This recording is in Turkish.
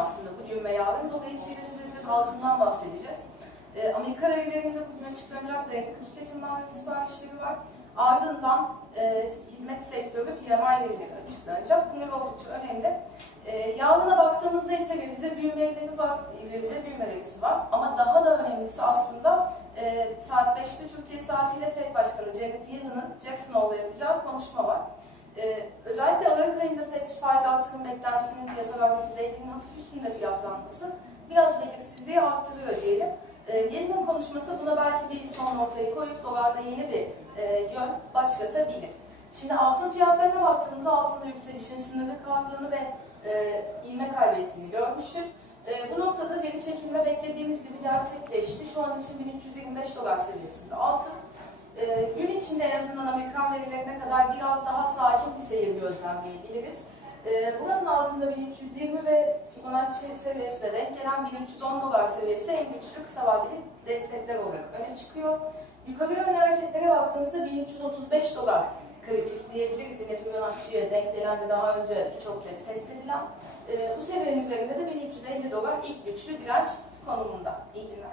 aslında bugün ve yarın. Dolayısıyla size biraz altından bahsedeceğiz. E, Amerika verilerinde bugün açıklanacak da tüketim ve siparişleri var. Ardından e, hizmet sektörü PMI verileri açıklanacak. Bunlar oldukça önemli. E, yarına baktığımızda ise revize büyüme verileri var, revize büyüme verisi var. Ama daha da önemlisi aslında e, saat 5'te Türkiye saatiyle FED Başkanı Janet Yellen'ın Jackson yapacağı konuşma var. E, özellikle artırım beklentisinin piyasalar %50'nin hafif üstünde fiyatlanması biraz belirsizliği arttırıyor diyelim. E, Yellen'ın konuşması buna belki bir son ortaya koyup dolarda yeni bir e, yön başlatabilir. Şimdi altın fiyatlarına baktığımızda altında yükselişin sınırlı kaldığını ve e, ilme kaybettiğini görmüştük. E, bu noktada geri çekilme beklediğimiz gibi gerçekleşti. Şu an için 1325 dolar seviyesinde altın. E, gün içinde en azından Amerikan verilerine kadar biraz daha sakin bir seyir gözlemleyebiliriz. E, buranın altında 1320 ve Fibonacci seviyesine denk gelen 1310 dolar seviyesi en güçlü kısa vadeli destekler olarak öne çıkıyor. Yukarı yönlü hareketlere baktığımızda 1335 dolar kritik diyebiliriz. Yine Fibonacci'ye denk gelen ve daha önce birçok kez test edilen. E, bu seviyenin üzerinde de 1350 dolar ilk güçlü direnç konumunda. İyi günler.